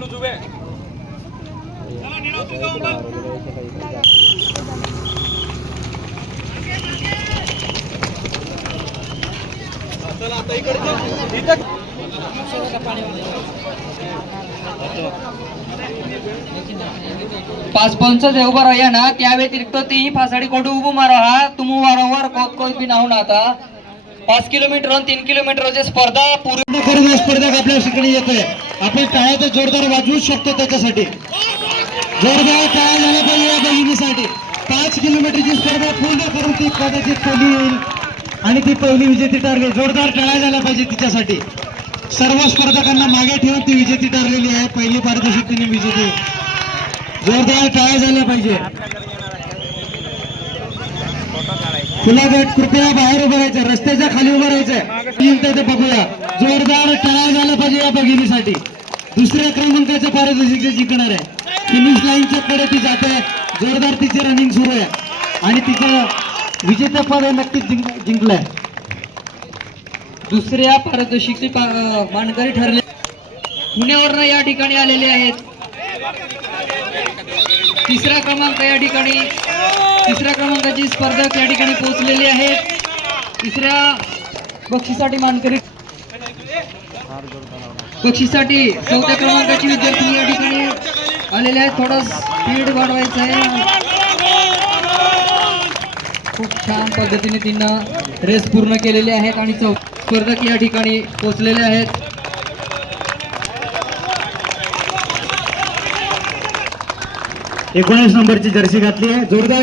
तिकडून उभे. चला आता इकडे इथं. पाच पंच जे उभा राहा ना त्या व्यतिरिक्त तीही फासाडी कोटी उभं मारा हा. तुम्ही वारंवार कोत कोत बी नाहून आता पाच किलोमीटर आणि तीन किलोमीटरची स्पर्धा पूर्ण करून स्पर्धक आपल्या ठिकाणी येतोय आपण टाळ्या तर जोरदार वाजवूच शकतो त्याच्यासाठी. जोरदार टाळ्या झाल्या पाहिजे या बहिणीसाठी पाच किलोमीटरची स्पर्धा पूर्ण करून ती कदाचित पहिली येईल. आणि ती पहिली विजेती ठरली. जोरदार टाळ्या झाल्या पाहिजे तिच्यासाठी. सर्व स्पर्धकांना मागे ठेवून ती विजेती ठरलेली आहे. पहिली पारितोषिक तिने विजेती. जोरदार टाळ्या झाल्या पाहिजे. खुला भेट कृपया बाहेर उभं राहायचं रस्त्याच्या खाली उभं राहायचंय जिंकतंय ते बघूया. जोरदार टाळा झाला पाहिजे या भगिनीसाठी दुसऱ्या क्रमांकाचं पारितोषिक जिंकणार आहे. फिनिश लाईनच्या कडे ती जात आहे. जोरदार तिचे रनिंग सुरू आहे. आणि तिचं विजेतेपद हे नक्कीच जिंक जिंकलंय. दुसऱ्या पारितोषिकची मानकरी ठरले. पुण्यावरनं या ठिकाणी आलेले आहेत. तिसरा क्रमांक या ठिकाणी तिसऱ्या क्रमांकाची स्पर्धक या ठिकाणी पोहोचलेली आहे. तिसऱ्या बक्षीसाठी मानकरी बक्षीसाठी चौथ्या क्रमांकाची विद्यार्थी या ठिकाणी आलेले आहेत. थोडं स्पीड वाढवायचं आहे. खूप छान पद्धतीने तिनं रेस पूर्ण केलेले आहेत आणि चौ स्पर्धक या ठिकाणी पोचलेले आहेत. एकोणीस नंबरची जर्सी घातली आहे. जोरदार